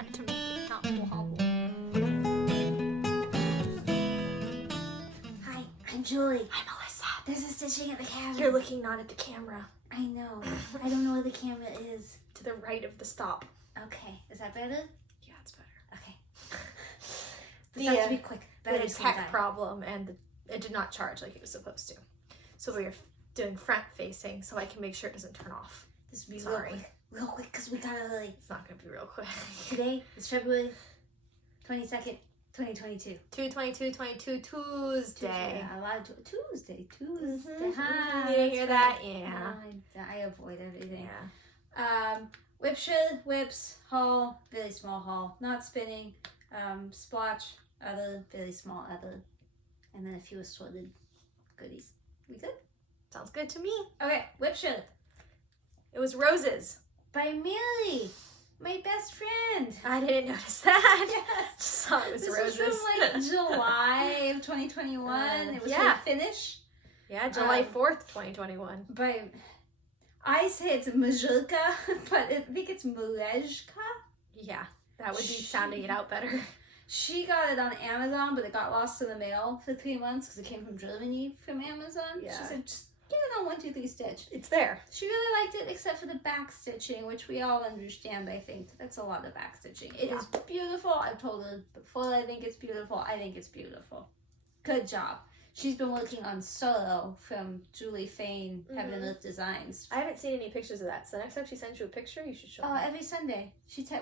trying to make it not wobble. Hi, I'm Julie. Hi, Melissa. This is Stitching at the Cabin. You're looking not at the camera. I know. I don't know where the camera is. To the right of the stop. Okay. Is that better? Yeah, it's better. Okay. This has to be quick. We had a tech problem and it did not charge like it was supposed to. So we are doing front facing so I can make sure it doesn't turn off. This will be Sorry. real quick because we gotta hurry. It's not going to be real quick. Today is February 22nd, 2022. 2/22/22 Tuesday. A lot of Tuesday. Mm-hmm. Hi. You didn't hear that? Yeah. I avoid everything. Yeah. WIP SHARE, WIPs, haul, very small haul, not spinning, splotch, other, very small other, and then a few assorted goodies. We good? Sounds good to me. Okay, WIP SHARE It was roses. by Mary, my best friend. I didn't notice that. Yes. Just saw it was This roses. was from like July of 2021. It was yeah. her finish. Yeah, July 4th, 2021. By, I say it's Merejka, but I think it's Merejka. Yeah, that would be sounding it out better. She got it on Amazon, but it got lost in the mail for 3 months because it came from Germany from Amazon. Yeah. She said, just get it on 1-2-3 Stitch. It's there. She really liked it, except for the back stitching, which we all understand, I think. That's a lot of back stitching. It is beautiful. I've told her before I think it's beautiful. I think it's beautiful. Good job. She's been working on Solo from Julie Fain, Heaven and Earth Designs. I haven't seen any pictures of that, so next time she sends you a picture, you should show me. Every Sunday.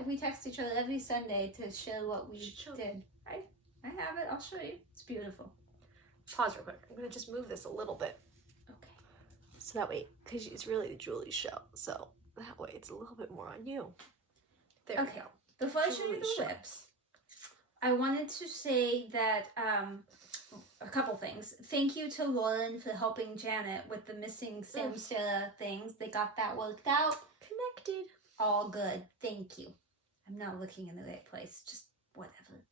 We text each other every Sunday to share what we did. I have it. I'll show you. It's beautiful. Pause real quick. I'm going to just move this a little bit. Okay. So that way, because it's really the Julie show, so that way it's a little bit more on you. There we go. Before I show you the whips, I wanted to say that a couple things. Thank you to Lauren for helping Janet with the missing Samsara things. They got that worked out. Connected. All good. Thank you. I'm not looking in the right place. Just whatever.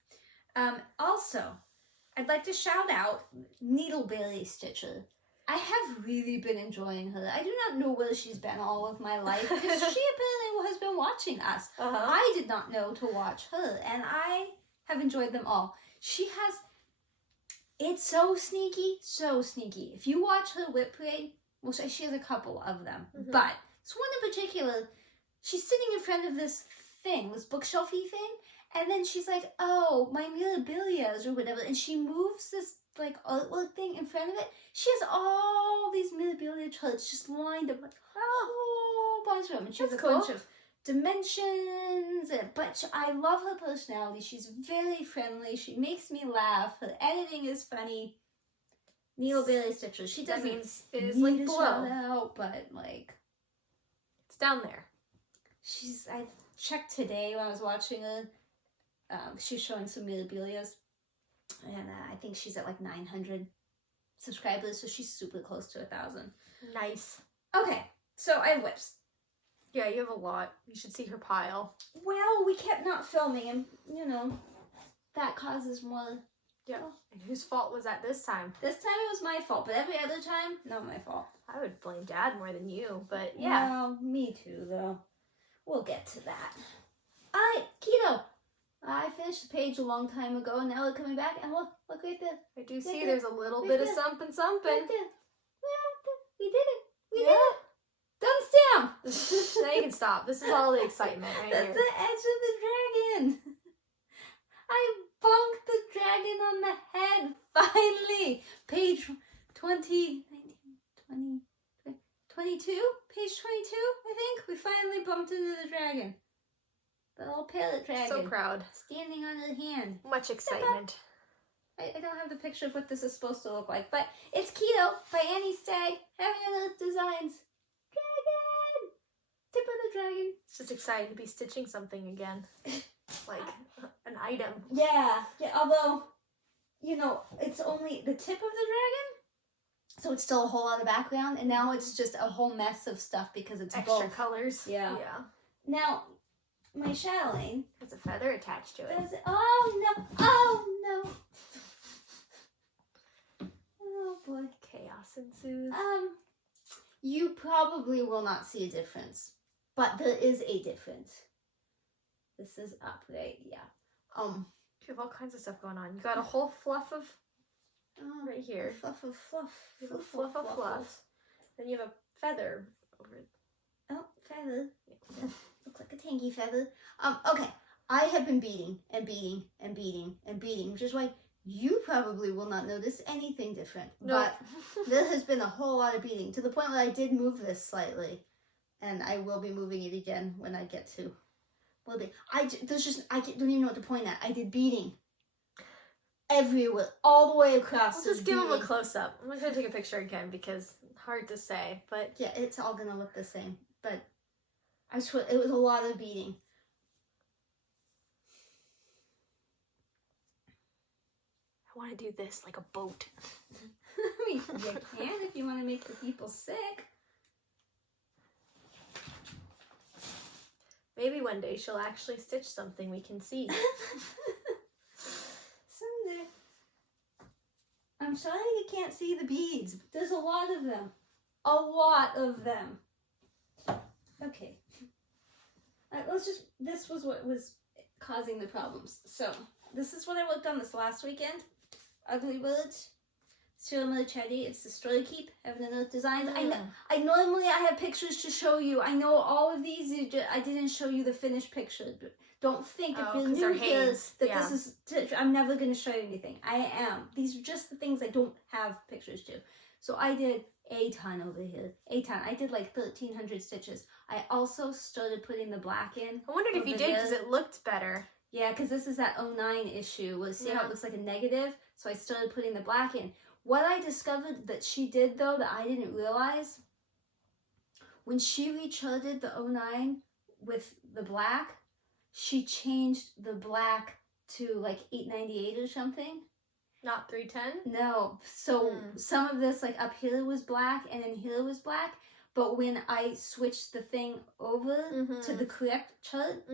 Also, I'd like to shout out Needleberry Stitcher. I have really been enjoying her. I do not know where she's been all of my life because she apparently has been watching us. I did not know to watch her, and I have enjoyed them all. She has... It's so sneaky, so sneaky. If you watch her whip parade, well, she has a couple of them, but this one in particular, she's sitting in front of this thing, this bookshelfy thing, and then she's like, oh, my Mirabilias or whatever, and she moves this like artwork thing in front of it. She has all these Mirabilia charts just lined up, like a whole bunch of them, and she has a bunch of dimensions, but I love her personality. She's very friendly. She makes me laugh. Her editing is funny. Needleberry Stitcher. She doesn't it is like below, out, but like it's down there. I checked today when I was watching her. She's showing some Mirabilias, and I think she's at like 900 subscribers, so she's super close to 1,000. Nice. Okay, so I have whips. Yeah, you have a lot. You should see her pile. Well, we kept not filming, and you know, that causes more. Yeah. And whose fault was that this time? This time it was my fault, but every other time, not my fault. I would blame Dad more than you, but yeah. Well, me too, though. We'll get to that. Alright, Keto. I finished the page a long time ago, and now we're coming back, and look right there. I do see there's a little bit of something. Right there. We did it. We did it. Done stamp. Now you can stop. This is all the excitement right That's here. the edge of the dragon. I bonked the dragon on the head, finally. Page 20, 19, 20, 22? Page 22, I think. We finally bumped into the dragon. The little parrot dragon. So proud. Standing on her hand. Much excitement. I don't have the picture of what this is supposed to look like, but it's Keto by Annie Stagg. Heaven and Earth Designs. Dragon! Tip of the dragon. It's just exciting to be stitching something again. Like an item. Yeah, although, you know, it's only the tip of the dragon, so it's still a whole lot of background, and now it's just a whole mess of stuff because it's extra both colors. Yeah. Now, my Chatelaine has a feather attached to it. does it. Oh no! Oh no! Oh boy. Chaos ensues. You probably will not see a difference, but there is a difference. This is up, right? Yeah. You have all kinds of stuff going on. You got a whole fluff of right here. Fluff of fluff. You have a fluff of fluff. Then you have a feather over it. Oh, feather. Looks like a tangy feather. Okay. I have been beading and beading and beading and beading, which is why you probably will not notice anything different. Nope. But there has been a whole lot of beading to the point where I did move this slightly, and I will be moving it again when I get to. Well, I don't even know what to point at. I did beading everywhere, all the way across. Let's just give them a close up. I'm not gonna take a picture again because hard to say, but yeah, it's all gonna look the same. But I swear it was a lot of beading. I want to do this like a boat. I mean, you can if you want to make the people sick. Maybe one day she'll actually stitch something we can see. Someday. I'm sorry you can't see the beads, but there's a lot of them. A lot of them. Okay. This was what was causing the problems. So, this is what I worked on this last weekend. Ugly Birds. Still Merejka. It's the Story Keep. Heaven and Earth Designs. I normally have pictures to show you. I know all of these. I didn't show you the finished picture. But don't think if you're new here that this is. I'm never going to show you anything. I am. These are just the things I don't have pictures to. So I did a ton over here. A ton. I did like 1,300 stitches. I also started putting the black in. I wondered if you did because it looked better. Yeah, because this is that 09 issue. See how it looks like a negative? So I started putting the black in. What I discovered that she did, though, that I didn't realize, when she recharted the 09 with the black, she changed the black to like 898 or something. Not 310? No. So some of this, like up here was black and then here was black. But when I switched the thing over to the correct chart,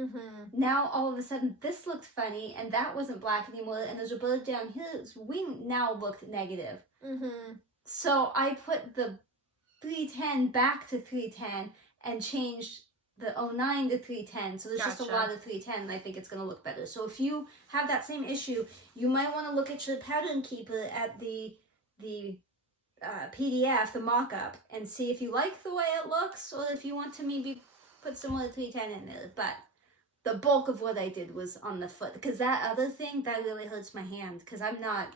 now all of a sudden this looked funny and that wasn't black anymore. And there's a bird down here whose wing now looked negative. So I put the 310 back to 310 and changed the 09 to 310. So there's just a lot of 310 and I think it's going to look better. So if you have that same issue, you might want to look at your pattern keeper at the PDF, the mock-up, and see if you like the way it looks or if you want to maybe put some more 310 in there. But the bulk of what I did was on the foot because that other thing, that really hurts my hand because I'm not...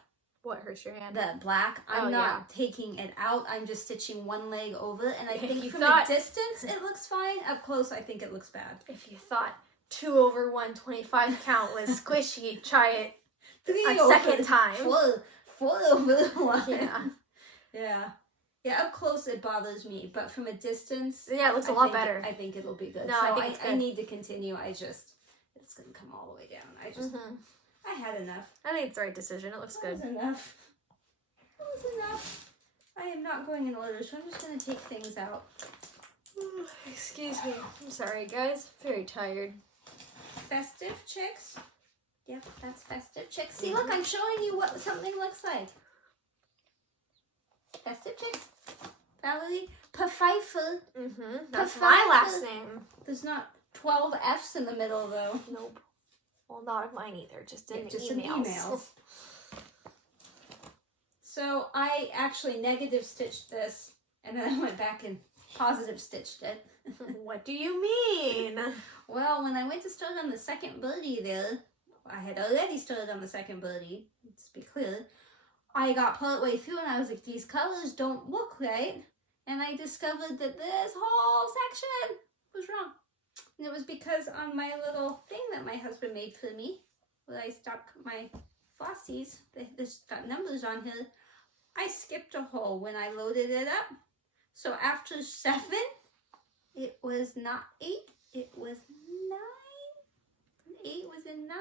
What hurts your hand? The black. I'm not taking it out. I'm just stitching one leg over and I think from a distance it looks fine. Up close I think it looks bad. If you thought 2 over 125 count was squishy, try it a second time. 4 over 1. Yeah. Yeah, up close it bothers me, but from a distance... Yeah, it looks a lot better. I think it'll be good. No, so I think it's good. I need to continue. It's going to come all the way down. I had enough. I think it's the right decision. It looks good. That was enough. That was enough. I am not going in order, so I'm just going to take things out. Excuse me. I'm sorry, guys. Very tired. Festive chicks. Yep, that's festive chicks. See, look, I'm showing you what something looks like. Festive chicks. Valerie Pfeiffer. That's my last name. There's not 12 F's in the middle, though. Nope. Well, not of mine either. Just in just emails. In emails. So I actually negative stitched this, and then I went back and positive stitched it. What do you mean? Well, when I went to start on the second birdie there, I had already started on the second birdie, let's be clear. I got part way through and I was like, these colors don't look right. And I discovered that this whole section was wrong. And it was because on my little thing that my husband made for me, where I stuck my flossies, there's got numbers on here, I skipped a hole when I loaded it up. So after 7, it was not 8, it was 9. 8 was in 9.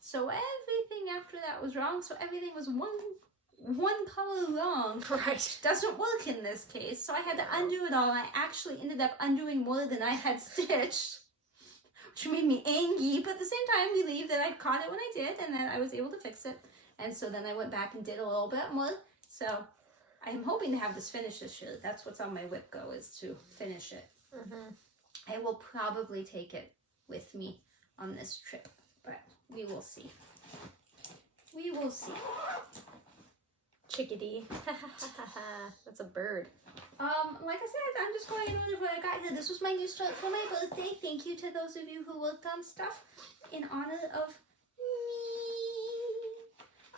So everything after that was wrong. So everything was one color wrong. Right. Doesn't work in this case. So I had to undo it all. And I actually ended up undoing more than I had stitched, which made me angry. But at the same time, relieved that I caught it when I did and that I was able to fix it. And so then I went back and did a little bit more. So I'm hoping to have this finished this year. That's what's on my WIP go, is to finish it. I will probably take it with me on this trip, but we will see. We will see. Chickadee. That's a bird. Like I said, I'm just going in with what I got here. This was my new start for my birthday. Thank you to those of you who worked on stuff in honor of me.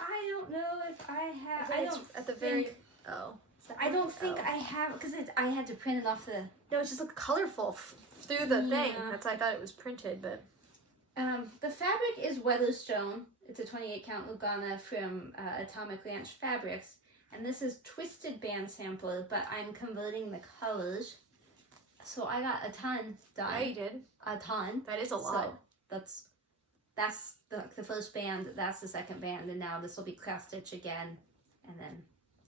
I don't know if I have. I don't at the very. Oh. I don't think I have, because I had to print it off the. No, it just looked colorful through the thing. Yeah. That's why I thought it was printed, but. The fabric is Weatherstone. It's a 28 count Lugana from Atomic Ranch Fabrics. And this is Twisted Band Sampler, but I'm converting the colors. So I got a ton done. Yeah, you did. A ton. That is a lot. So that's the first band, that's the second band, and now this will be cross stitch again, and then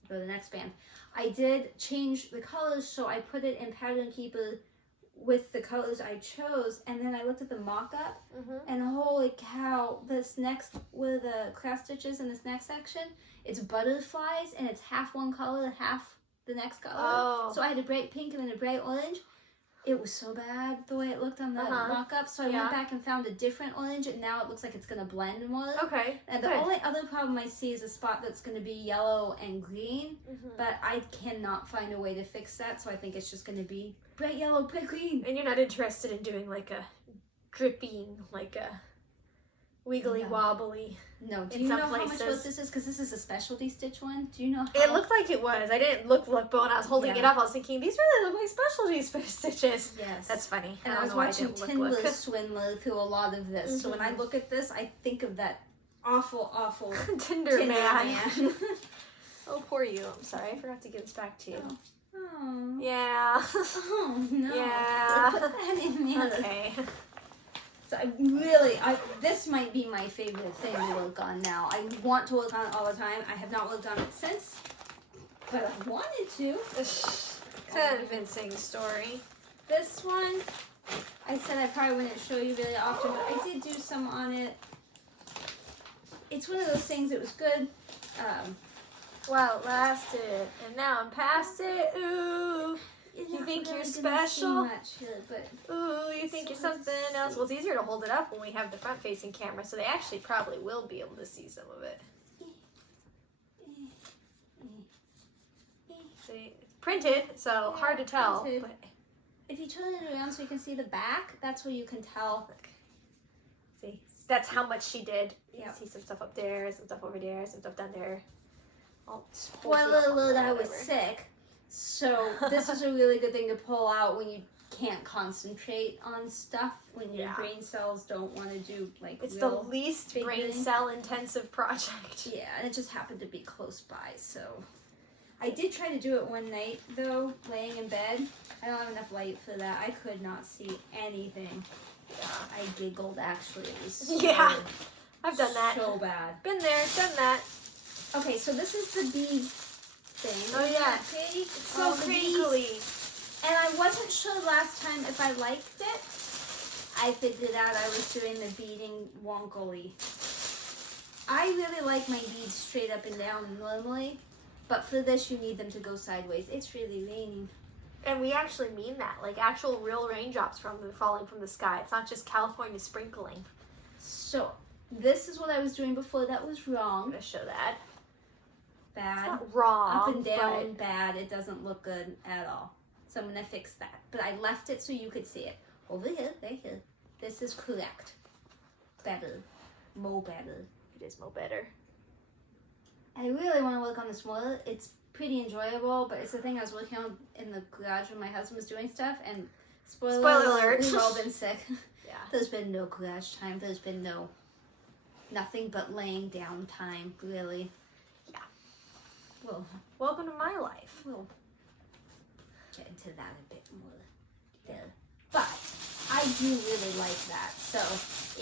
go to the next band. I did change the colors, so I put it in Pattern Keeper with the colors I chose, and then I looked at the mock-up, and holy cow, this next, where the cross stitches in this next section, it's butterflies, and it's half one color, half the next color. Oh. So I had a bright pink and then a bright orange. It was so bad the way it looked on the mock-up, so I went back and found a different orange, and now it looks like it's going to blend more. Okay. And the only other problem I see is a spot that's going to be yellow and green, but I cannot find a way to fix that, so I think it's just going to be bright yellow, bright green. And you're not interested in doing like a dripping, like a wiggly wobbly. No, do you know how much work this is? Because this is a specialty stitch one. Do you know how? It looked like it was. I didn't look, but when I was holding it up, I was thinking, these really look like specialty stitches. Yes. That's funny. And I was watching Tindler Swindler through a lot of this. So when I look at this, I think of that awful Tinder man. Oh, poor you. I'm sorry. I forgot to give this back to you. Oh. Yeah. Oh, no. Yeah. Put that in there. Okay. So this might be my favorite thing to work on now. I want to work on it all the time. I have not worked on it since, but I wanted to. Convincing story. This one, I said I probably wouldn't show you really often, but I did do some on it. It's one of those things, it was good. Well, it lasted, and now I'm past it. Ooh. You think you're special? Ooh, you think you're something else? Well, it's easier to hold it up when we have the front-facing camera, so they actually probably will be able to see some of it. See, it's printed, so hard to tell. But if you turn it around so you can see the back, that's where you can tell. See, that's how much she did. You Yep. see some stuff up there, some stuff over there, some stuff down there. Spoiler alert, I was sick. So this is a really good thing to pull out when you can't concentrate on stuff, when your brain cells don't want to do it's the least brain cell intensive project. Yeah, and it just happened to be close by, so. I did try to do it one night though, laying in bed. I don't have enough light for that. I could not see anything. Yeah, I giggled actually. It was so, I've done that. So bad. Been there, done that. Okay, so this is the bead thing. Oh yeah. Pretty? It's so crinkly. And I wasn't sure last time if I liked it. I figured out I was doing the beading wonkily. I really like my beads straight up and down normally, but for this you need them to go sideways. It's really raining. And we actually mean that, like actual real raindrops falling from the sky. It's not just California sprinkling. So this is what I was doing before. That was wrong. I'm gonna show that. Bad. It's not wrong. Up and down, bad. It doesn't look good at all. So I'm gonna fix that. But I left it so you could see it. Over here, right here. This is correct. Better. Mo better. It is mo better. I really want to work on this more. It's pretty enjoyable, but it's the thing I was working on in the garage when my husband was doing stuff, and spoiler alert, we've all been sick. Yeah. There's been no garage time. There's been nothing but laying down time, really. Yeah. Well, welcome to my life. We'll get into that a bit more there. But I do really like that. So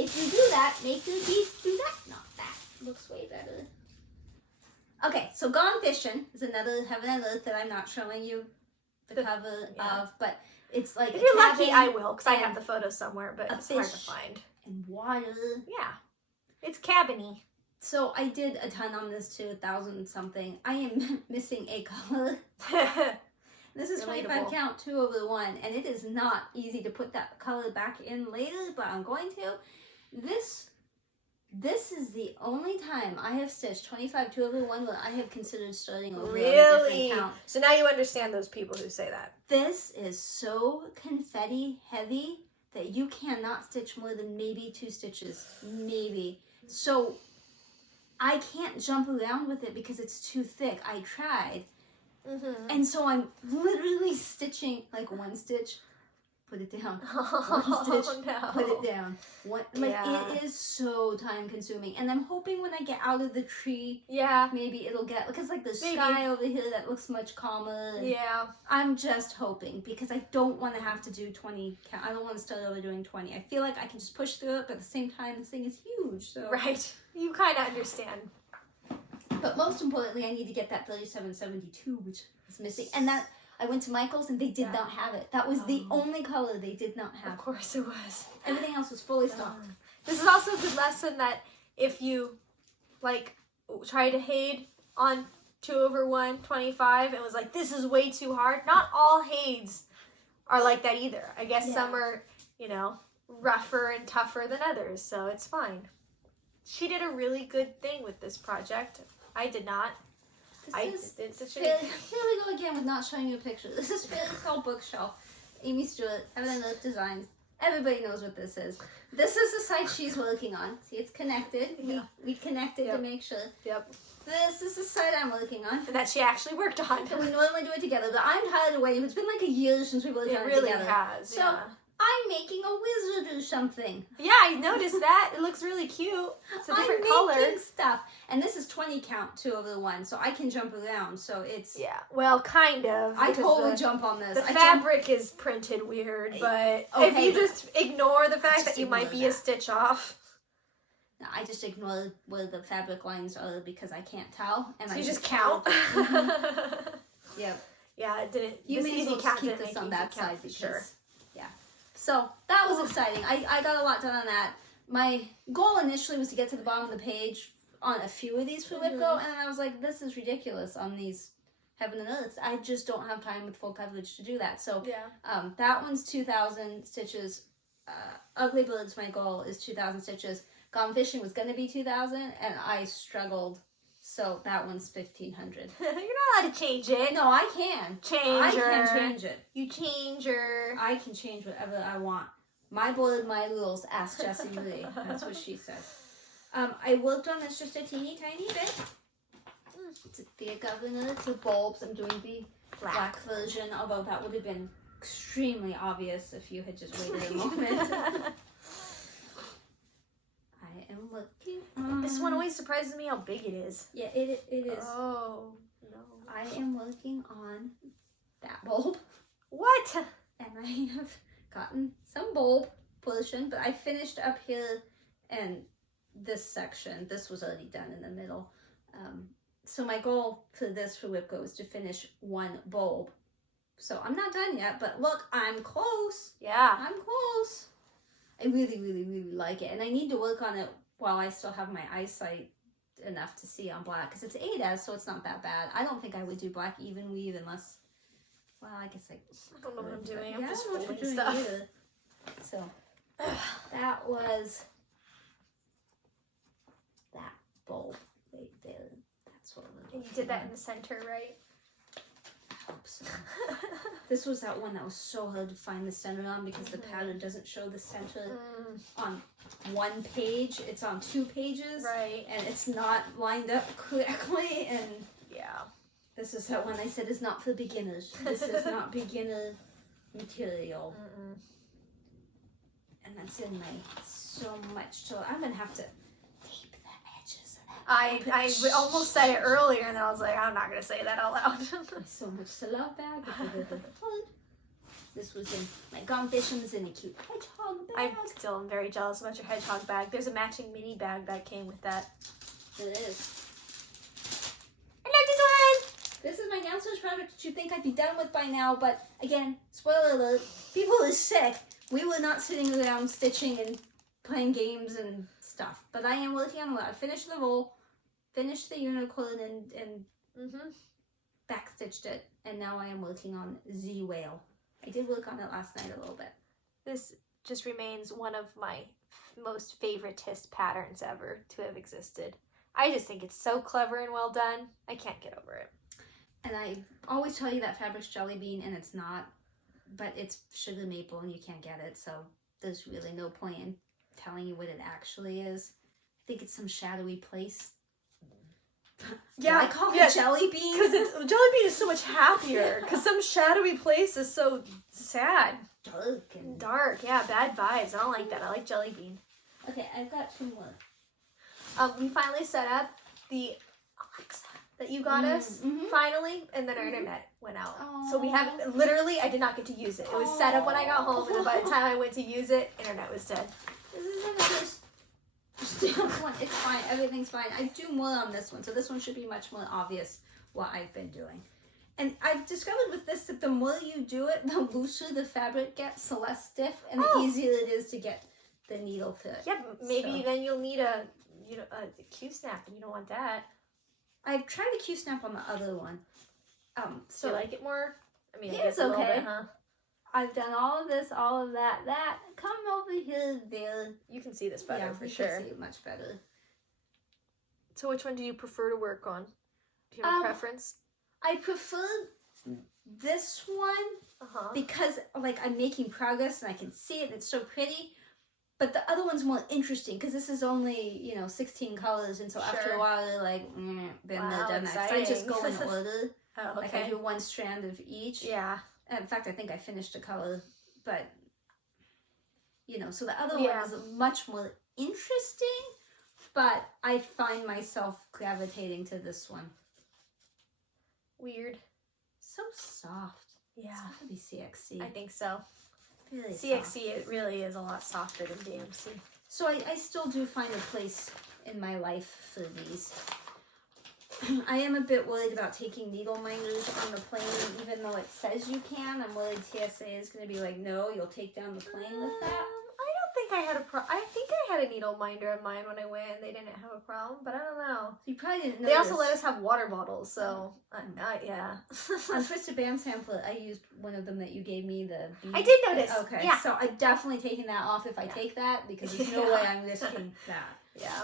if you do that, make your beads do that, not that. Looks way better. Okay, so Gone Fishing is another Heaven and Earth that I'm not showing you the cover of, but it's like if you're lucky, I will, because I have the photo somewhere, but it's hard to find. And water. Yeah. It's cabiny. So I did a ton on this too, 1,000 something. I am missing a color. This is 25 count, 2/1, and it is not easy to put that color back in later, but I'm going to. This is the only time I have stitched 25 2/1 when I have considered starting over on a Really? different count. So now you understand those people who say that. This is so confetti heavy that you cannot stitch more than maybe 2 stitches. Maybe. So I can't jump around with it because it's too thick. I tried. And so I'm literally stitching like 1 stitch, put it down. 1 stitch, put it down. It is so time consuming. And I'm hoping when I get out of the tree, maybe it'll get, because like the sky over here that looks much calmer. And I'm just hoping because I don't want to have to do 20. I don't want to start over doing 20. I feel like I can just push through it, but at the same time, this thing is huge. So. Right. You kind of understand. But most importantly, I need to get that 3772, which is missing. And that I went to Michael's and they did not have it. That was the only color they did not have. Of course it was. Everything else was fully stocked. This is also a good lesson that if you like try to HAED on 2/1 25 and was like, this is way too hard. Not all HAEDs are like that either. I guess some are, you know, rougher and tougher than others. So it's fine. She did a really good thing with this project. I did not. Here we go again with not showing you a picture. This is Fairly Tall Bookshelf. Amy Stewart, Evan Look Designs. Everybody knows what this is. This is the site she's working on. See, it's connected. We connected to make sure. This is the site I'm working on. And that she actually worked on. And we normally do it together, but I'm tired of waiting. It's been like a year since we've worked on it together. It really has, So, I'm making a wizard or something. Yeah, I noticed that. It looks really cute. It's a different color. I'm making stuff. And this is 20 count 2/1, so I can jump around. So it's... Yeah, well, kind of. I totally jump on this. The fabric is printed weird, but if you just ignore the fact that you might be a stitch off. No, I just ignore where the fabric lines are because I can't tell. And so I you just count? Yep. Yeah, it didn't... You may as well keep this on that side because... Sure. Yeah. So that was exciting. I got a lot done on that. My goal initially was to get to the bottom of the page on a few of these for WIP Go, and then I was like, this is ridiculous on these Heaven and Earth. I just don't have time with full coverage to do that. So that one's 2,000 stitches. Ugly Birds, my goal is 2,000 stitches. Gone Fishing was going to be 2,000, and I struggled. So that one's 1,500. You're not allowed to change it. No, I can. I can change it. You change her. I can change whatever I want. My board, my rules. Ask Jessie Marie. That's what she says. I worked on this just a teeny tiny bit. It's the governor, it's the bulbs. I'm doing the black version, although that would have been extremely obvious if you had just waited a moment. I am looking on... This one always surprises me how big it is. Yeah, it is. Oh, no. I am working on that bulb. What? And I have gotten some bulb portion, but I finished up here and this section. This was already done in the middle. So my goal for this for WIP Go is to finish 1 bulb. So I'm not done yet, but look, I'm close. Yeah. I'm close. I really, really, really like it. And I need to work on it while I still have my eyesight enough to see on black. Because it's 8S, so it's not that bad. I don't think I would do black even weave unless... Well, I guess I don't know what I'm doing. I'm yeah, just I don't know what folding you're doing stuff. either. So, that was that bulb right there. That's what I'm And you did that in the center, right? I hope so. This was that one that was so hard to find the center on because the pattern doesn't show the center on 1 page. It's on 2 pages. Right. And it's not lined up correctly. And yeah. This is that one I said is not for beginners. This is not beginner material. And that's in my so much. So I'm going to have to tape the edges. I almost said it earlier, and then I was like, I'm not going to say that out loud. So much to love bag. This was in my Gone Fishing was in a cute hedgehog bag. I still am very jealous about your hedgehog bag. There's a matching mini bag that came with that. It is. I love this one! This is my downstairs project that you think I'd be done with by now, but again, spoiler alert, people are sick. We were not sitting around stitching and playing games and stuff. But I am working on a lot. I finished the roll, finished the unicorn, and backstitched it. And now I am working on Z Whale. I did work on it last night a little bit. This just remains one of my most favoritist patterns ever to have existed. I just think it's so clever and well done. I can't get over it. And I always tell you that fabric's jelly bean, and it's not, but it's sugar maple, and you can't get it, so there's really no point in telling you what it actually is. I think it's some shadowy place. Yeah, I call it jelly bean because jelly bean is so much happier. Because some shadowy place is so sad, dark. Yeah, bad vibes. I don't like that. I like jelly bean. Okay, I've got 2 more. We finally set up the Alexa that you got us finally, and then our internet went out. Aww. So we have literally. I did not get to use it. It was set up when I got home, and then by the time I went to use it, internet was dead. This is one. It's fine. Everything's fine. I do more on this one, so this one should be much more obvious what I've been doing. And I've discovered with this that the more you do it, the looser the fabric gets, the less stiff, and the easier it is to get the needle to. Yeah, maybe then you'll need a Q-snap, and you don't want that. I've tried the Q-snap on the other one. So do you like it more? I mean, yeah, it's okay. a little bit, huh? I've done all of this, all of that. Come over here, there. You can see this better Yeah, for you sure. can see it much better. So which one do you prefer to work on? Do you have a preference? I prefer this one because like I'm making progress and I can see it. It's so pretty. But the other one's more interesting because this is only, 16 colors. And so after a while, you're like, been there, done that. So I just go in order. Oh, okay. Like I do 1 strand of each. Yeah. In fact, I think I finished a color. But, so the other one is much more interesting. But I find myself gravitating to this one. Weird. So soft. Yeah. It's gotta be CXC. I think so. Really CXC, soft. it really is a lot softer than DMC. So I still do find a place in my life for these. I am a bit worried about taking needle minders on the plane, even though it says you can. I'm worried TSA is going to be like, no, you'll take down the plane with that. I had I think I had a needle minder in mine when I went, and they didn't have a problem, but I don't know. You probably didn't know. They also let us have water bottles, so yeah. On Twisted Band Sampler, I used one of them that you gave me. I did notice. Okay, yeah. So I'm definitely taking that off if I take that, because there's no way I'm risking that. Yeah.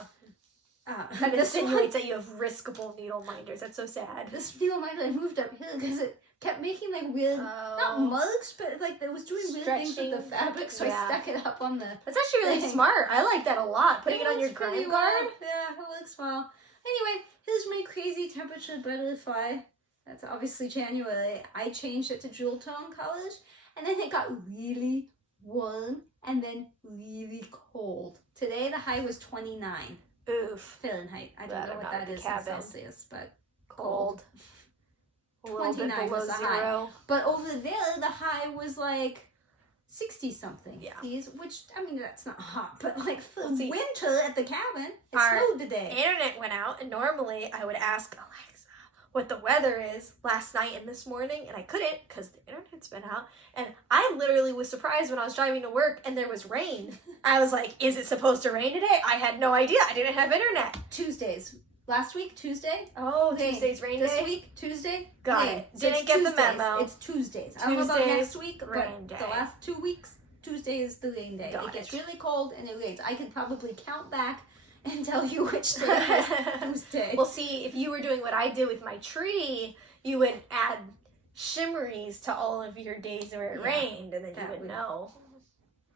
That insinuates that you have riskable needle minders. That's so sad. This needle minder I moved up here because it kept making like weird, not marks, but like it was doing weird things with the fabric, so I stuck it up on the. That's actually really smart. I like that a lot. Putting it on your grime guard. Well. Yeah, it works well. Anyway, here's my crazy temperature butterfly. That's obviously January. I changed it to jewel tone colors, and then it got really warm and then really cold. Today the high was 29. Oof. Fahrenheit. I don't know what that is in Celsius, but cold. A little bit below was the 0. high. But over there, the high was like 60-something. Yeah. Which, I mean, that's not hot, but like for winter at the cabin, it snowed today. Internet went out, and normally I would ask Alexa what the weather is last night and this morning, and I couldn't because the internet's been out. And I literally was surprised when I was driving to work and there was rain. I was like, is it supposed to rain today? I had no idea. I didn't have internet. Tuesdays. Last week, Tuesday. Oh, Tuesday's rain day. This week, Tuesday. Got rain. it. Didn't get the memo. It's Tuesdays. I don't know about next week, rain but day. the last 2 weeks, Tuesday is the rain day. Got it gets it. really cold and it rains. I could probably count back and tell you which day is Tuesday. Well, see, if you were doing what I did with my tree, you would add shimmeries to all of your days where it rained, and then you would know.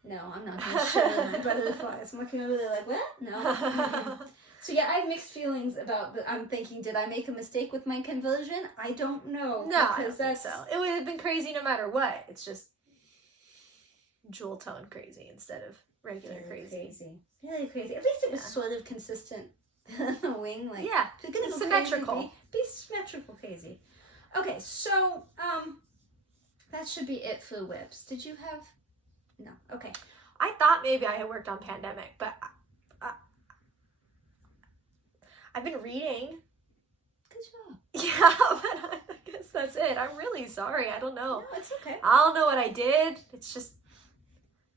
No, I'm not going to shimmer my butterflies. I'm looking over there like, what? No. So yeah, I have mixed feelings about I'm thinking, did I make a mistake with my conversion? I don't know. No, I don't think so. It would have been crazy no matter what. It's just jewel tone crazy instead of regular crazy. Really crazy. At least it was sort of consistent. The wing, like it's symmetrical. Be symmetrical crazy. Okay, so that should be it for WIPs. Did you have? No. Okay. I thought maybe I had worked on Pandemic, but I've been reading. Good job. Yeah, but I guess that's it. I'm really sorry. I don't know. No, it's okay. I don't know what I did. It's just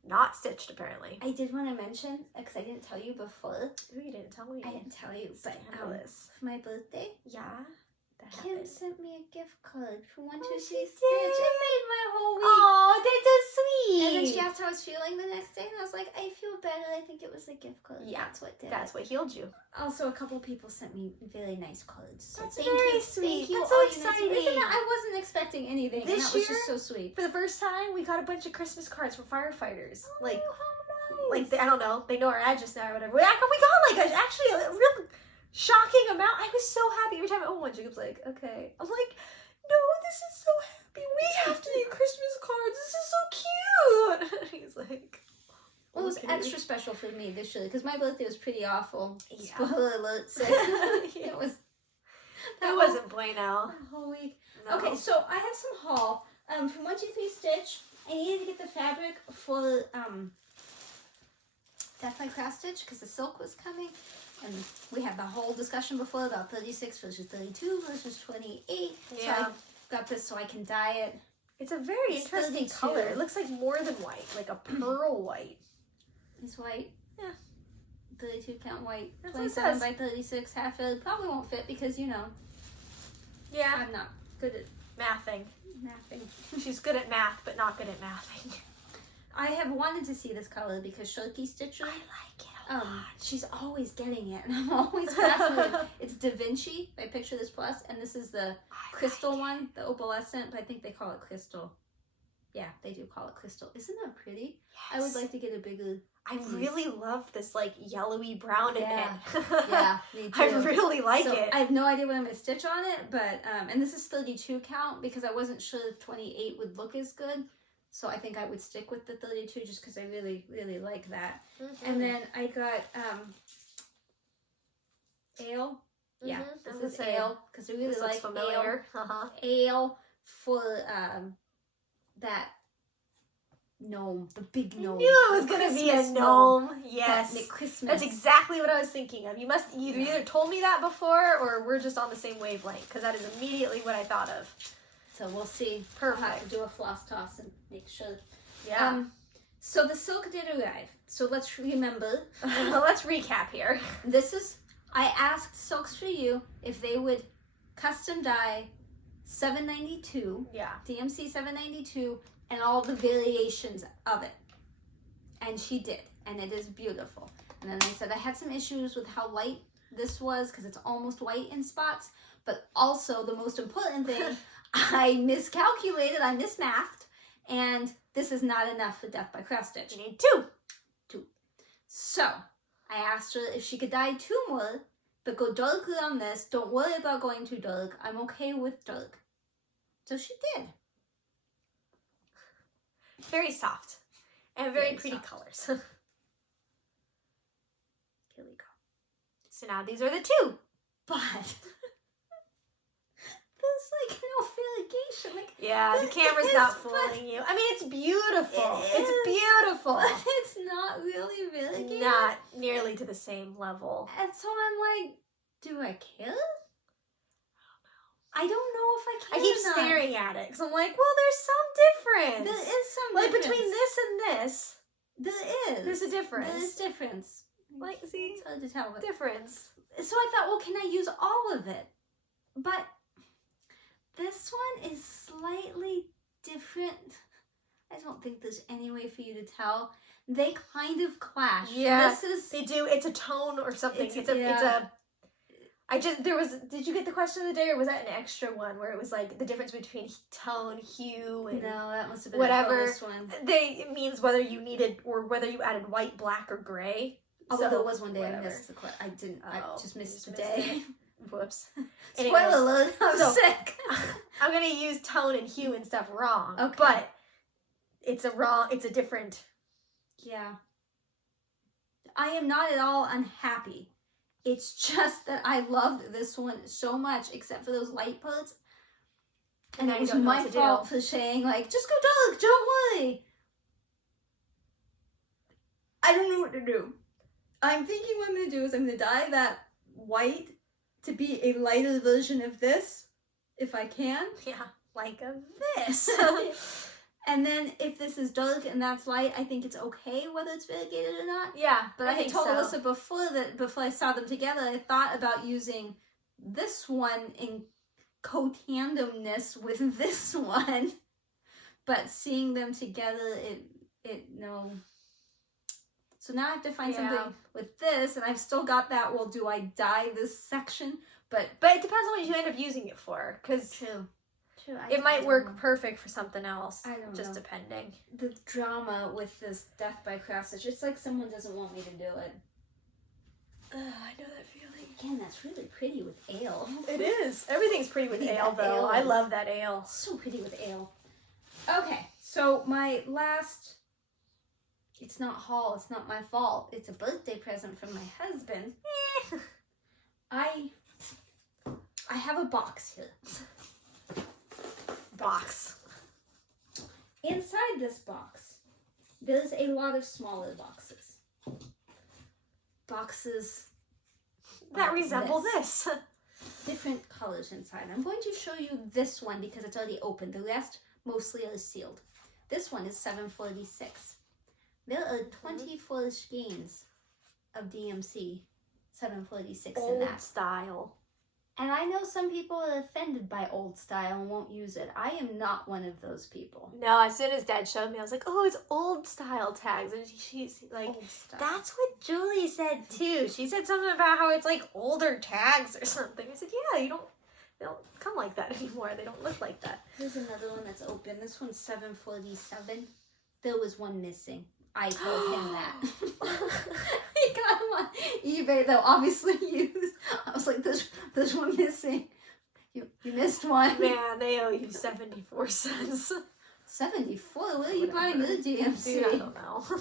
not stitched, apparently. I did want to mention, because I didn't tell you before. Ooh, you didn't tell me. I didn't tell you, but for my birthday. Yeah. Kim happened. sent me a gift card for 1, 2, 3 she Stitch. did? It made my whole week. Oh, that's so sweet. And then she asked how I was feeling the next day, and I was like, I feel better. I think it was a gift card. Yeah, That's what did That's it. what healed you. Also, a couple people sent me very nice cards. So That's thank very you. sweet. Thank you. That's so all you nice- exciting. Isn't it? I wasn't expecting anything. This and that was year? just so sweet. For the first time, we got a bunch of Christmas cards from firefighters. Oh, Like, how like nice. I don't know, they know our address now or whatever. We got like actually a real shocking amount. I was so happy every time I opened one. Jacob's like, okay. I'm like, no, this is so happy. We have to do Christmas cards. This is so cute. He's like, Well, it was okay. extra special for me this year because my birthday was pretty awful. Yeah. Spoiler alert. So Yeah. it was. That wasn't bueno. the whole week. No. Okay, so I have some haul. From 1, 2, 3 Stitch, I needed to get the fabric for Death by Cross Stitch because the silk was coming, and we had the whole discussion before about 36 versus 32 versus 28. Yeah. So I got this so I can dye it. It's a very It's interesting 32. color. It looks like more than white, like a pearl white. It's white. Yeah. 32 count white. That's what it 27 says. by 36 half filled. Probably won't fit because Yeah, I'm not good at mathing. mapping. She's good at math, but not good at mathing. I have wanted to see this color because Shirky Stitcher, like it a lot. she's always getting it, and I'm always fascinated. It's Da Vinci by Picture This Plus, and this is the crystal one, the opalescent, but I think they call it crystal. Yeah, they do call it crystal. Isn't that pretty? Yes. I would like to get a bigger. I really love this like yellowy brown in Yeah. it. Yeah, me too. I really like So it. I have no idea what I'm gonna stitch on it, but and this is 32 count because I wasn't sure if 28 would look as good. So I think I would stick with the 32 just because I really, really like that. Mm-hmm. And then I got ale. Yeah, Mhm. this is ale because I really This looks like familiar. Uh-huh. ale for that gnome, the big I gnome. knew it was the gonna be a Christmas gnome. Yes. The Christmas. That's exactly what I was thinking of. You must either told me that before or we're just on the same wavelength because that is immediately what I thought of. So we'll see. Perfect. I'll have to do a floss toss and make sure. Yeah. So the silk did arrive. So let's remember. Let's recap here. This is, I asked Silks for You if they would custom dye 792, Yeah. DMC 792, and all the variations of it. And she did. And it is beautiful. And then I said I had some issues with how light this was because it's almost white in spots. But also the most important thing, I miscalculated, I mismathed, and this is not enough for Death by Cross Stitch. You need two. So, I asked her if she could dye 2 more, but go darker on this. Don't worry about going too dark. I'm okay with dark. So she did. Very soft. And very Very pretty soft. colors. Here we go. So now these are the two. But there's like no variegation. Like, Yeah, the It camera's is, not but- fooling you. I mean, it's beautiful. It It's is. beautiful. but it's not really variegated. Not nearly to the same level. And so I'm like, do I care? I don't know if I I care keep or not. staring at it because I'm like, well, there's some difference. There is some like difference. between this and this, There is. there's a difference. There is difference. Like, see, It's hard to tell. But difference. so I thought, well, can I use all of it? But this one is slightly different. I don't think there's any way for you to tell. They kind of clash. Yeah, This is They do. It's a tone or something. It's- It's a. yeah. Did you get the question of the day, or was that an extra one where it was like the difference between tone, hue, and no, that must have been whatever. a bonus one. It means whether you needed or whether you added white, black, or gray. Although So, there was one day whatever. I missed the question. I didn't. I Oh, just you missed just the missed day. it. Whoops. Spoiler Anyways, alert! I'm so- sick. I'm gonna use tone and hue and stuff wrong. Okay. But it's a different. Yeah. I am not at all unhappy. It's just that I loved this one so much, except for those light parts. And now it you was don't know my what to do. fault for saying, like, just go dark, don't worry. I don't know what to do. I'm thinking what I'm going to do is I'm going to dye that white to be a lighter version of this, if I can. Yeah, like a this. And then if this is dark and that's light, I think it's okay whether it's variegated or not. Yeah, But I had think told so. Alyssa before I saw them together, I thought about using this one in co-tandomness with this one, but seeing them together, no. So now I have to find something with this, and I've still got that, well, do I dye this section? But it depends on what you end up using it for, because True. It might work perfect for something else. I don't know. Just depending. The drama with this death by cross stitch, it's like someone doesn't want me to do it. I know that feeling. Again, that's really pretty with ale. It is. Everything's pretty with ale, though. I love that ale. So pretty with ale. Okay, so my last... It's not haul, it's not my fault. It's a birthday present from my husband. I have a box here. Box. Inside this box, there's a lot of smaller boxes. Boxes that resemble this. Different colors inside. I'm going to show you this one because it's already open. The rest mostly are sealed. This one is $7.46. There are 24 skeins of DMC $7.46 in that. Old style. And I know some people are offended by old style and won't use it. I am not one of those people. No, as soon as Dad showed me, I was like, oh, it's old style tags. And she's like, that's what Julie said too. She said something about how it's like older tags or something. I said, yeah, they don't come like that anymore. They don't look like that. Here's another one that's open. This one's $7.47. There was one missing. I told him that. He got them on eBay, though, obviously used. I was like, there's one missing. You missed one. Man, they owe you 74 cents. 74? Where are you buying the DMC? Dude, I don't know. Well,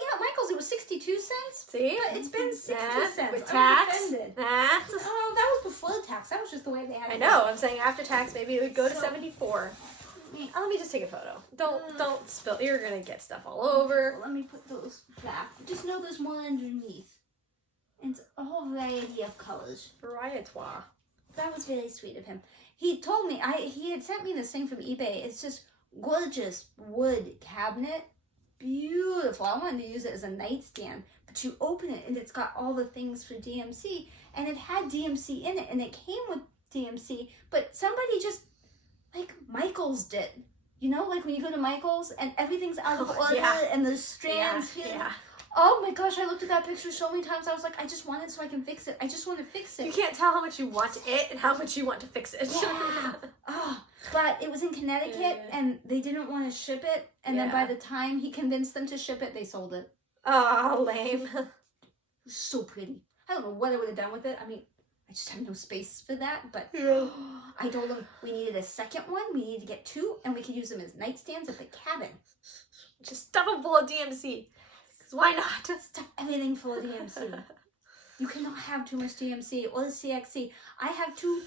yeah, Michael's, it was 62 cents. See? But it's been 60 cents. With I'm tax? offended. Nah. Oh, that was before tax. That was just the way they had it. I know. I'm saying after tax, maybe it would go to 74. Let me just take a photo. Don't spill. You're gonna get stuff all over. Let me put those back. Just know there's more underneath. And it's a whole variety of colors. Varietoire. That was very sweet of him. He told me, he had sent me this thing from eBay. It's just gorgeous wood cabinet. Beautiful. I wanted to use it as a nightstand. But you open it and it's got all the things for DMC. And it had DMC in it. And it came with DMC. But somebody just, like Michael's did. You know, like when you go to Michael's and everything's out of order and there's strands here. Yeah. Oh my gosh, I looked at that picture so many times. I was like, I just want it so I can fix it. I just want to fix it. You can't tell how much you want it and how much you want to fix it. Yeah. But it was in Connecticut and they didn't want to ship it. And then by the time he convinced them to ship it, they sold it. Oh, lame. It was so pretty. I don't know what I would have done with it. I mean, I just have no space for that. But I told them we needed a second one. We needed to get 2 and we could use them as nightstands at the cabin. Just stuff them full of DMC. Why not? Stuff everything full of DMC. You cannot have too much DMC or CXC. I have 2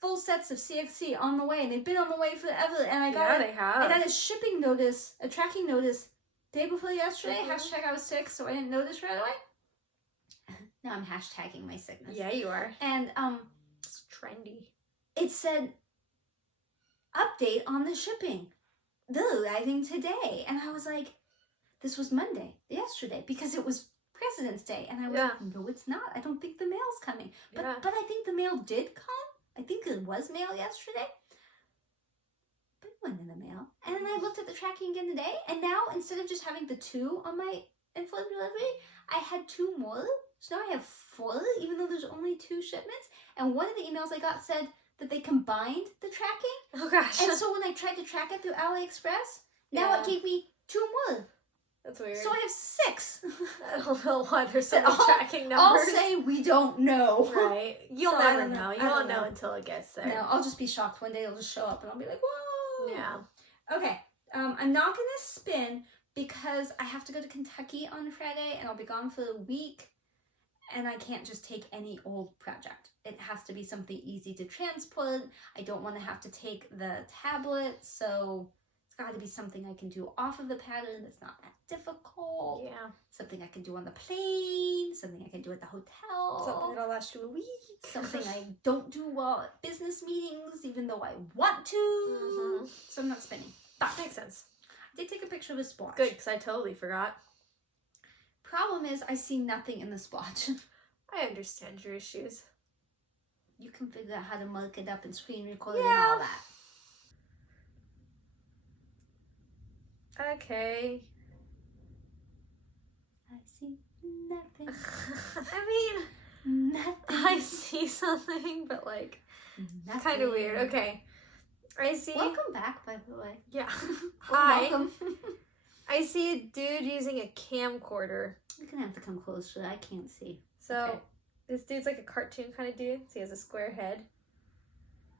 full sets of CXC on the way, and they've been on the way forever. And I got I got a shipping notice, a tracking notice, day before yesterday. Hashtag I was sick, so I didn't notice right away. Now I'm hashtagging my sickness. Yeah, you are. And it's trendy. It said update on the shipping. They're arriving today, and I was like, this was Monday, yesterday, because it was President's Day. And I was like, no, it's not. I don't think the mail's coming. But I think the mail did come. I think it was mail yesterday. But it went in the mail. And then I looked at the tracking again today. And now, instead of just having the 2 on my envelope delivery, I had 2 more. So now I have 4, even though there's only 2 shipments. And one of the emails I got said that they combined the tracking. Oh, gosh. And so when I tried to track it through AliExpress, now it gave me 2 more. That's weird. So I have 6. I don't know why there's so many tracking numbers. I'll say we don't know. Right. You'll never know. You won't know until it gets there. No, I'll just be shocked. One day it'll just show up and I'll be like, whoa. Yeah. Okay. I'm not going to spin because I have to go to Kentucky on Friday and I'll be gone for a week. And I can't just take any old project. It has to be something easy to transport. I don't want to have to take the tablet. So it's got to be something I can do off of the pattern that's not that difficult. Yeah. Something I can do on the plane. Something I can do at the hotel. Something that'll last you a week. Something I don't do well at business meetings, even though I want to. So I'm not spinning. That makes sense. I did take a picture of a splotch. Good, because I totally forgot. Problem is, I see nothing in the splotch. I understand your issues. You can figure out how to mark it up and screen record and all that. Okay. I see nothing. I mean, Nothing. I see something, but like, it's kind of weird. Okay. I see. Welcome back, by the way. Yeah. Hi. Welcome. I see a dude using a camcorder. You're gonna have to come closer. I can't see. So, okay. This dude's like a cartoon kind of dude. So he has a square head.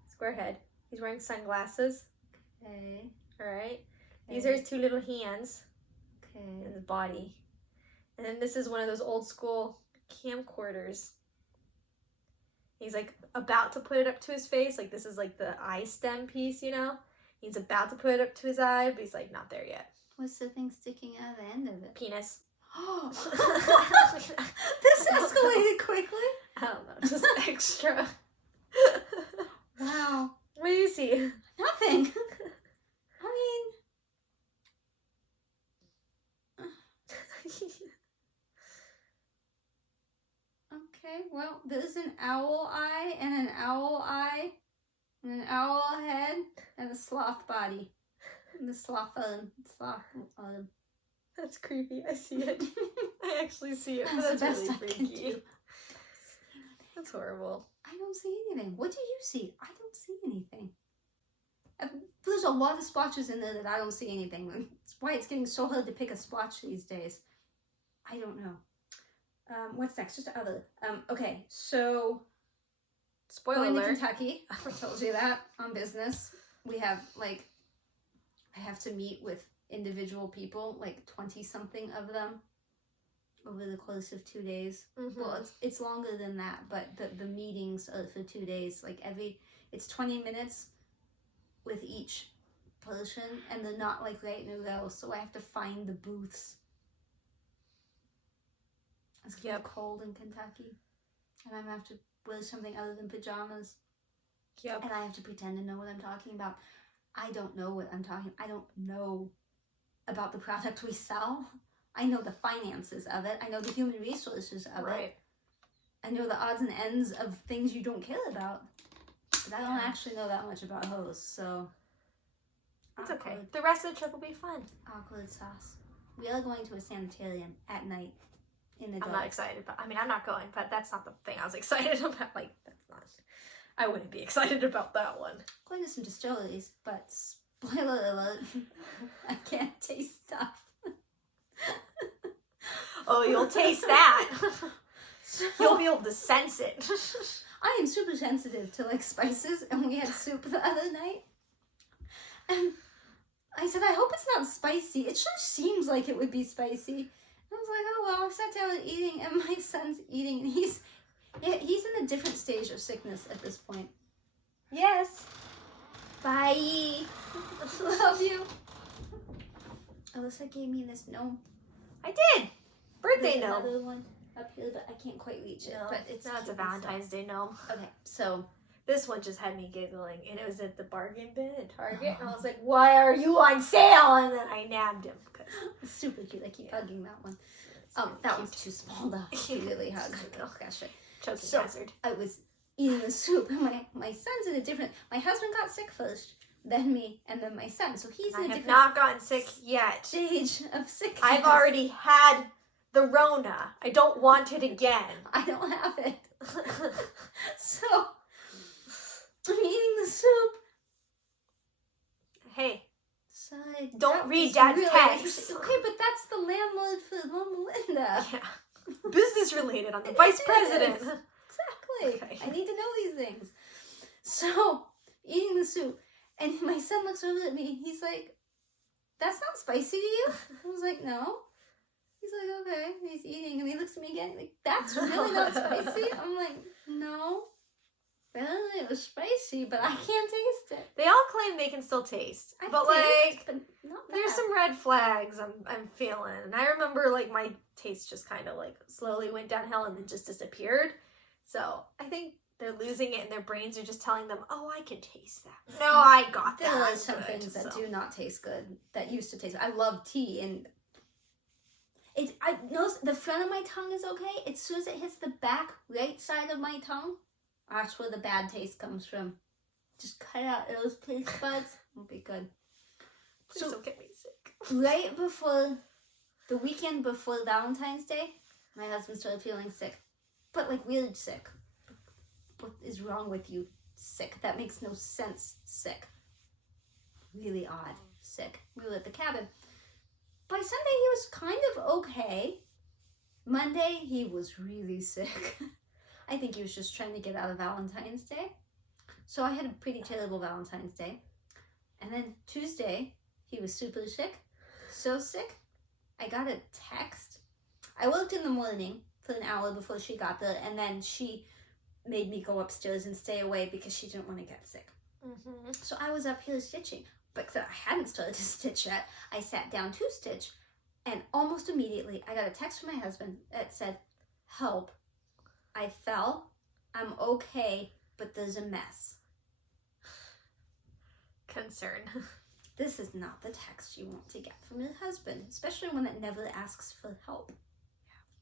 Square head. He's wearing sunglasses. Okay. Alright. These are his two little hands. Okay. And his body. And then this is one of those old school camcorders. He's like about to put it up to his face. Like this is like the eye stem piece, you know? He's about to put it up to his eye, but he's like not there yet. What's the thing sticking out of the end of it? Penis. Oh, this escalated quickly. I don't know, just extra. Wow. What do you see? Nothing. I mean, okay, well, there's an owl eye and an owl eye and an owl head and a sloth body. And the sloth arm. That's creepy. I see it. I actually see it. That's the That's best really I can freaky. do. That's horrible. I don't see anything. What do you see? I don't see anything. There's a lot of swatches in there that I don't see anything. That's why it's getting so hard to pick a swatch these days. I don't know. What's next? Just other. Okay, so Spoiler going alert. to Kentucky. I told you that on business. We have like, I have to meet with individual people, like 20-something of them, over the course of 2 days. Mm-hmm. Well, it's longer than that, but the meetings are for 2 days. Like it's 20 minutes with each person, and they're not like right in a row, so I have to find the booths. It's kind of cold in Kentucky, and I'm gonna have to wear something other than pajamas. Yep. And I have to pretend to know what I'm talking about. I don't know what I'm talking. I don't know about the product we sell. I know the finances of it. I know the human resources of it. I know the odds and ends of things you don't care about. But I don't actually know that much about hose, so... It's okay. The rest of the trip will be fun. Awkward sauce. We are going to a sanitarium at night in the dark. I'm not excited, but I mean, I'm not going, but that's not the thing I was excited about. Like, that's not... I wouldn't be excited about that one. Going to some distilleries, but spoiler alert, I can't taste stuff. Oh, you'll taste that. So, You'll be able to sense it. I am super sensitive to like spices, and we had soup the other night. And I said, I hope it's not spicy. It sure seems like it would be spicy. And I was like, oh well, I sat down and eating, and my son's eating, and he's in a different stage of sickness at this point. Yes. Bye. Love you. Alyssa gave me this gnome. I did. Birthday There's gnome. another one up here, but I can't quite reach it. No, But it's a cute and stuff. Valentine's Day gnome. Okay, so This one just had me giggling, and it was at the bargain bin at Target, and I was like, why are you on sale? And then I nabbed him. it's super cute. I keep hugging that one. It's Oh, really that cute. one's too small though. She really hugs. Oh, Gosh. choking So, hazard. I was eating the soup, and my son's in a different... My husband got sick first, then me, and then my son. So he's I in a have different not gotten sick yet. stage of sickness. I've already had the Rona. I don't want it again. I don't have it. So, I'm eating the soup. Hey, Sorry, don't that read was Dad's really text. Okay, but that's the landlord for Mom Melinda. Yeah. Business related. I'm the It vice is. president. Exactly. Okay. I need to know these things. So, eating the soup, and my son looks over at me. He's like, "That's not spicy to you?" I was like, "No." He's like, "Okay." And he's eating, and he looks at me again. Like, "That's really not spicy?" I'm like, "No." Well, it was spicy, but I can't taste it. They all claim they can still taste, I but taste, like, but not there's that. some red flags I'm feeling. And I remember like my taste just kind of like slowly went downhill and then just disappeared. So I think they're losing it, and their brains are just telling them, "Oh, I can taste that." No, I got that. There are I'm some good." things that So- do not taste good, that used to taste good. I love tea, and I notice the front of my tongue is okay. As soon as it hits the back right side of my tongue, That's where the bad taste comes from. Just cut out those taste buds. It'll be good. Please don't get me sick. Right before, the weekend before Valentine's Day, my husband started feeling sick. But like really sick. What is wrong with you? Sick. That makes no sense. Sick. Really odd. Sick. We were at the cabin. By Sunday, he was kind of okay. Monday, he was really sick. I think he was just trying to get out of Valentine's Day. So I had a pretty terrible Valentine's Day. And then Tuesday, he was super sick. So sick, I got a text. I worked in the morning for an hour before she got there, and then she made me go upstairs and stay away because she didn't want to get sick. Mm-hmm. So I was up here stitching. But I hadn't started to stitch yet. I sat down to stitch, and almost immediately I got a text from my husband that said, "Help, I fell, I'm okay, but there's a mess." Concern. This is not the text you want to get from your husband, especially one that never asks for help.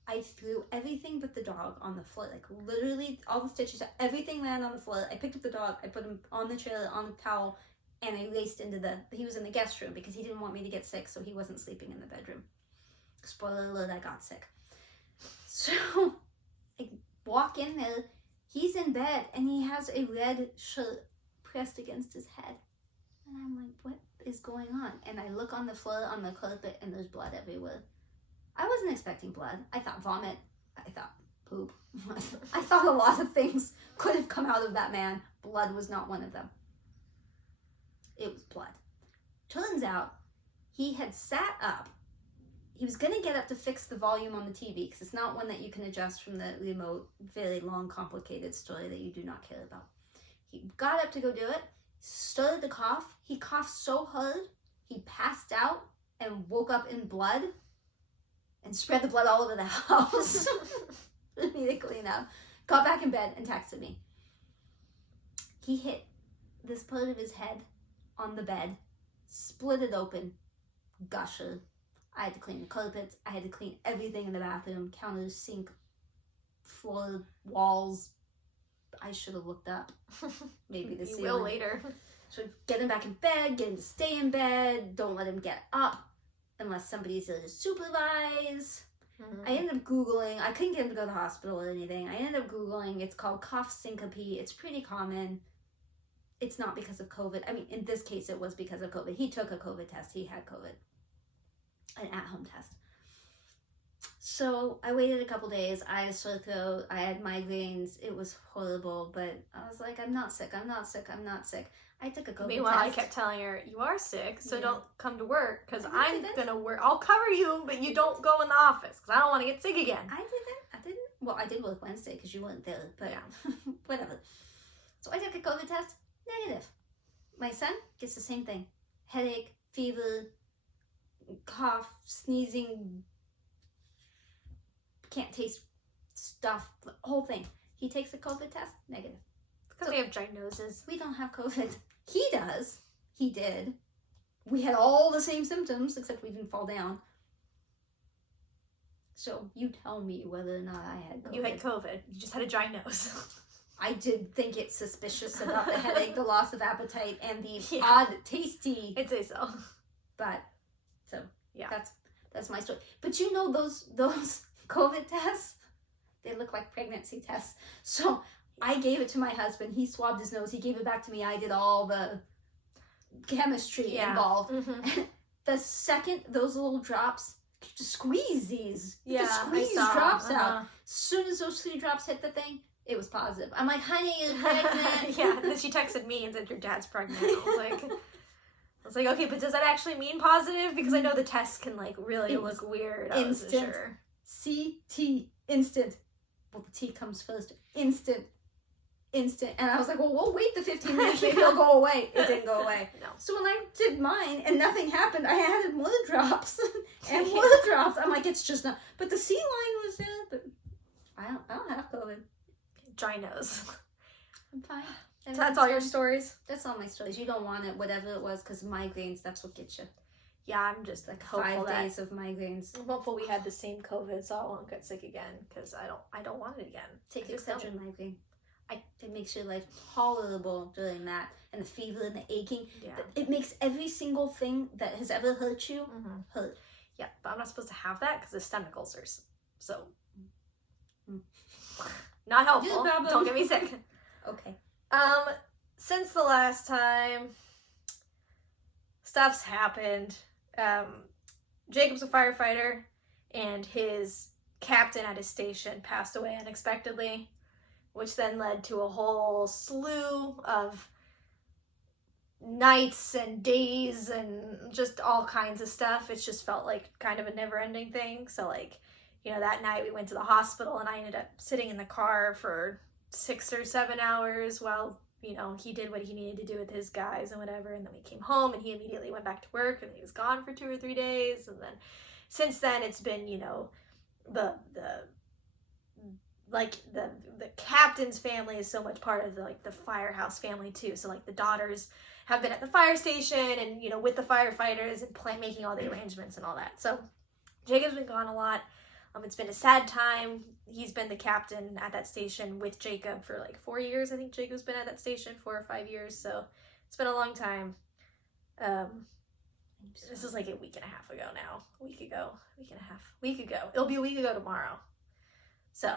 I threw everything but the dog on the floor, like literally all the stitches, everything landed on the floor. I picked up the dog, I put him on the trailer, on the towel, and I raced into he was in the guest room because he didn't want me to get sick, so he wasn't sleeping in the bedroom. Spoiler alert, I got sick. So I walk in there, he's in bed, and he has a red shirt pressed against his head. And I'm like, what is going on? And I look on the floor, on the carpet, and there's blood everywhere. I wasn't expecting blood. I thought vomit. I thought poop. I thought a lot of things could have come out of that man. Blood was not one of them. It was blood. Turns out he had sat up. He was going to get up to fix the volume on the TV because it's not one that you can adjust from the remote, very long, complicated story that you do not care about. He got up to go do it, started to cough. He coughed so hard, he passed out and woke up in blood and spread the blood all over the house. Need to clean up. Got back in bed and texted me. He hit this part of his head on the bed, split it open, gusher. I had to clean the carpets. I had to clean everything in the bathroom, counters, sink, floor, walls. I should have looked up. Maybe the ceiling. You will later. So get him back in bed, get him to stay in bed, don't let him get up unless somebody's there to supervise. Mm-hmm. I ended up Googling. I couldn't get him to go to the hospital or anything. I ended up Googling. It's called cough syncope. It's pretty common. It's not because of COVID. I mean, in this case, it was because of COVID. He took a COVID test. He had COVID. An at-home test. So I waited a couple days. I had a sore throat. I had migraines. It was horrible, but I was like, I'm not sick. I'm not sick. I'm not sick. I took a COVID Meanwhile, test. I kept telling her, you are sick, so Yeah. don't come to work, because I'm going to work. I'll cover you, but you don't go in the office, because I don't want to get sick again. I didn't. Well, I did work Wednesday because you weren't there, but yeah. Whatever. So I took a COVID test. Negative. My son gets the same thing. Headache, fever, cough, sneezing, can't taste stuff, the whole thing. He takes a COVID test, negative. Because we have dry noses. We don't have COVID. He does. He did. We had all the same symptoms, except we didn't fall down. So you tell me whether or not I had COVID. You had COVID. You just had a dry nose. I did think it's suspicious about the headache, the loss of appetite, and the Yeah. odd tasty. I'd say so. But, so, yeah, that's my story. But you know those COVID tests? They look like pregnancy tests. So I gave it to my husband. He swabbed his nose. He gave it back to me. I did all the chemistry involved. Mm-hmm. The second those little drops, you just squeeze these. You Yeah, just squeeze I saw. drops out. As soon as those 3 drops hit the thing, it was positive. I'm like, honey, you're pregnant. Yeah, and then she texted me and said, your dad's pregnant. I was like, okay, but does that actually mean positive? Because I know the test can, like, really look weird. I wasn't Instant. sure. CT. Instant. Well, the T comes first. Instant. And I was like, well, we'll wait the 15 minutes. Maybe it'll go away. It didn't go away. No. So when I did mine and nothing happened, I added more drops and more drops. I'm like, it's just not. But the C line was there. But I don't have COVID. Dry nose. I'm fine. So that's all your stories? That's all my stories. You don't want it, whatever it was, because migraines, that's what gets you. Yeah, I'm just like hopeful 5 days of migraines. I'm hopeful we had the same COVID, so I won't get sick again, because I don't want it again. Take Excedrin migraine. It makes your life tolerable during that, and the fever and the aching. Yeah. It makes every single thing that has ever hurt you hurt. Yeah, but I'm not supposed to have that because of stomach ulcers. So, not helpful. Don't get me sick. Okay. Since the last time, stuff's happened. Jacob's a firefighter, and his captain at his station passed away unexpectedly, which then led to a whole slew of nights and days and just all kinds of stuff. It just felt like kind of a never-ending thing. So, like, you know, that night we went to the hospital, and I ended up sitting in the car for 6 or 7 hours while, you know, he did what he needed to do with his guys and whatever. And then we came home, and he immediately went back to work, and he was gone for 2 or 3 days. And then since then, it's been, you know, the captain's family is so much part of the firehouse family too. So like the daughters have been at the fire station and, you know, with the firefighters and making all the arrangements and all that. So Jacob's been gone a lot. It's been a sad time. He's been the captain at that station with Jacob for like 4 years. I think Jacob's been at that station 4 or 5 years. So it's been a long time. This is like a week and a half ago now. A week ago. It'll be a week ago tomorrow. So,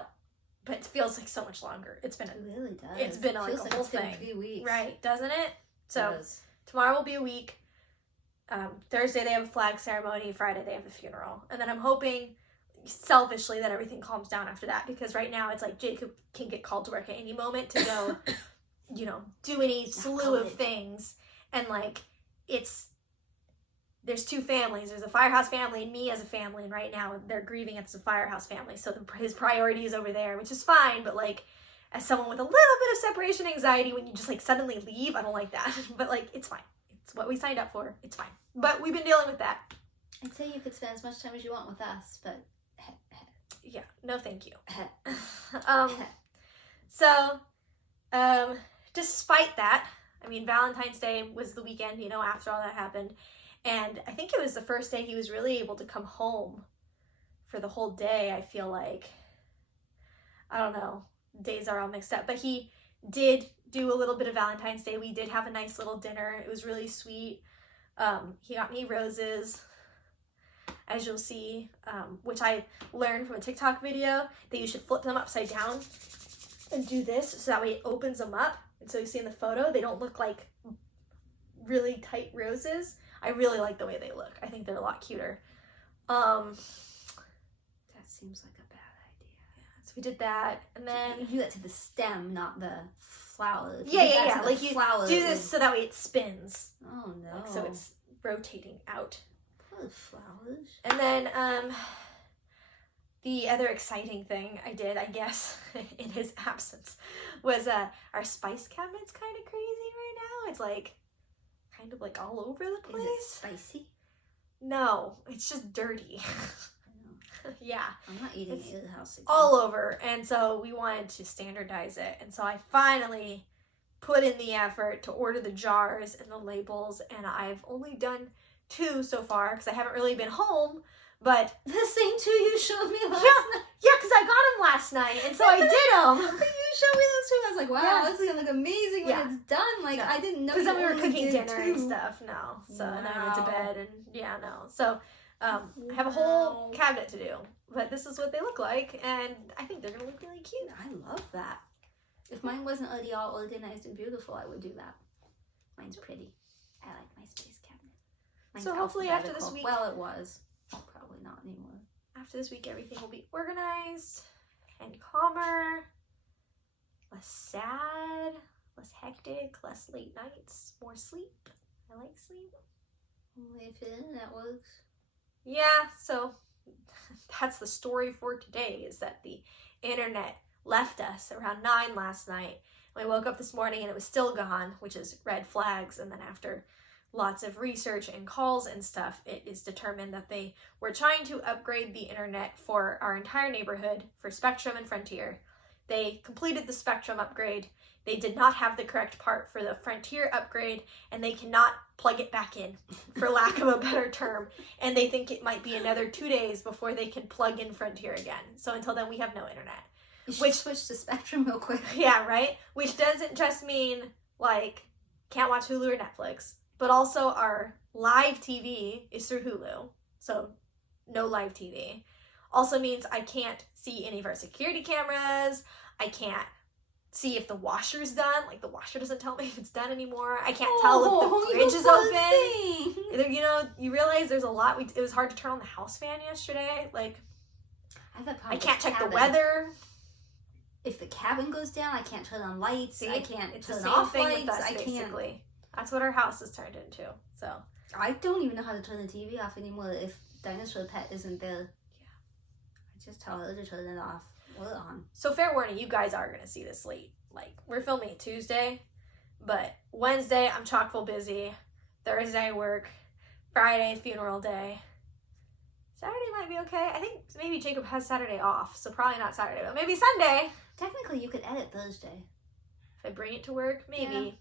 but it feels like so much longer. It really does. It's been like a whole thing. 3 weeks. Right, doesn't it? So, tomorrow will be a week. Thursday they have a flag ceremony. Friday they have the funeral. And then I'm hoping, selfishly, that everything calms down after that. Because right now it's like Jacob can get called to work at any moment to go, you know, do any slew of things. And like, there's 2 families. There's a firehouse family and me as a family, and right now they're grieving as a firehouse family. So his priority is over there, which is fine, but like, as someone with a little bit of separation anxiety, when you just like suddenly leave, I don't like that. But like, it's fine. It's what we signed up for. It's fine. But we've been dealing with that. I'd say you could spend as much time as you want with us, but yeah, no thank you. Despite that, I mean, Valentine's Day was the weekend, you know, after all that happened. And I think it was the first day he was really able to come home for the whole day, I feel like. I don't know. Days are all mixed up. But he did do a little bit of Valentine's Day. We did have a nice little dinner. It was really sweet. He got me roses, as you'll see, which I learned from a TikTok video, that you should flip them upside down and do this so that way it opens them up. And so you see in the photo, they don't look like really tight roses. I really like the way they look. I think they're a lot cuter. That seems like a bad idea. Yeah, so we did that, and then you do that to the stem, not the flower. Yeah. Like you do this so that way it spins. Oh no! Like, so it's rotating out. Poor flowers. And then the other exciting thing I did, I guess, in his absence, was our spice cabinet's kind of crazy right now. It's like kind of like all over the place. Is it spicy? No, it's just dirty. Yeah. I'm not eating it at the house again. All over. And so we wanted to standardize it. And so I finally put in the effort to order the jars and the labels. And I've only done 2 so far because I haven't really been home. But the same 2 you showed me last night. Yeah, because I got them last night. And so I did them. You showed me those 2. I was like, wow, this is going to look amazing when it's done. Like, I didn't know. Because then we were cooking dinner and stuff. No. So, and then I went to bed. And yeah, no. So, I have a whole cabinet to do, but this is what they look like, and I think they're gonna look really cute. I love that. If mine wasn't already all organized and beautiful, I would do that. Mine's pretty. I like my space cabinet. Mine's so hopefully after this week, well, it was probably not anymore. After this week, everything will be organized and calmer, less sad, less hectic, less late nights, more sleep. I like sleep. Only if the internet works. Yeah, so that's the story for today, is that the internet left us around 9 last night. We woke up this morning and it was still gone, which is red flags. And then after lots of research and calls and stuff, it is determined that they were trying to upgrade the internet for our entire neighborhood for Spectrum and Frontier. They completed the Spectrum upgrade. They did not have the correct part for the Frontier upgrade, and they cannot plug it back in, for lack of a better term. And they think it might be another 2 days before they can plug in Frontier again. So until then, we have no internet. You should switch to Spectrum real quick. Yeah, right? Which doesn't just mean, like, can't watch Hulu or Netflix, but also our live TV is through Hulu, so no live TV. Also means I can't see any of our security cameras. I can't see if the washer's done. Like, the washer doesn't tell me if it's done anymore. I can't tell if the fridge is open. You know, you realize there's a lot. It was hard to turn on the house fan yesterday. Like, I can't check the weather. If the cabin goes down, I can't turn on lights. See, I can't it's turn the same off thing lights. with us, I can't. basically. That's what our house has turned into. So I don't even know how to turn the TV off anymore if Dinosaur Pet isn't there. Yeah. I just tell her to turn it off. We're on. So fair warning, you guys are gonna see this late. Like, we're filming it Tuesday, but Wednesday I'm chock full busy. Thursday work. Friday funeral day. Saturday might be okay. I think maybe Jacob has Saturday off, so probably not Saturday, but maybe Sunday. Technically, you could edit Thursday. If I bring it to work, maybe.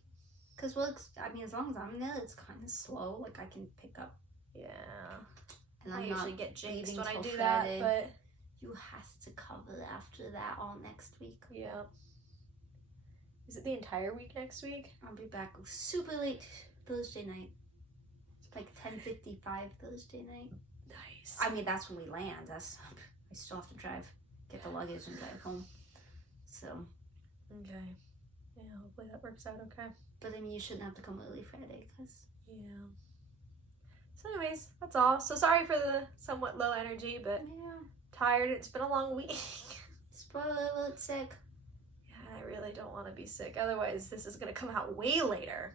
Because, I mean, as long as I'm there, it's kind of slow. Like, I can pick up. Yeah. And I I'm usually not get jinxed leaving when I till do Friday. that, but You has to cover after that all next week. yeah. Is it the entire week next week? I'll be back super late Thursday night. Like 10:55 Thursday night. Nice. I mean, that's when we land. I still have to get the luggage and drive home. So. Okay. Yeah, hopefully that works out okay. But I mean, you shouldn't have to come early Friday, because. Yeah. So anyways, that's all. So sorry for the somewhat low energy, but tired. It's been a long week. Spoiler alert, sick. Yeah, I really don't want to be sick. Otherwise, this is going to come out way later.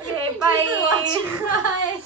Okay, bye. Bye.